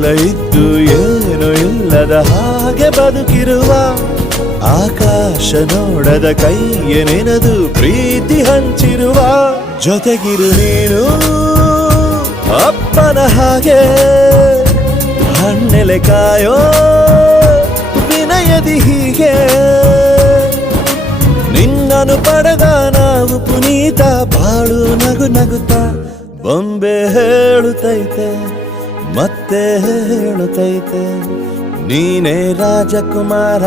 ಎಲ್ಲ ಇದ್ದು ಏನು ಇಲ್ಲದ ಹಾಗೆ ಬದುಕಿರುವ ಆಕಾಶ ನೋಡದ ಕೈಯ ನೆನೆದು ಪ್ರೀತಿ ಹಂಚಿರುವ ಜೊತೆಗಿರು ನೀನು ಅಪ್ಪನ ಹಾಗೆ ಹಣ್ಣೆಲೆ ಕಾಯೋ ವಿನಯದಿ ಹೀಗೆ ನಿನ್ನನು ಪಡೆದ ನಾವು ಪುನೀತ ಬಾಳು ನಗು ನಗುತ್ತಾ ಬೊಂಬೆ ಹೇಳುತ್ತೈತೆ ಮತ್ತೆ ಹೇಳುತ್ತೈತೆ ನೀನೇ ರಾಜಕುಮಾರ.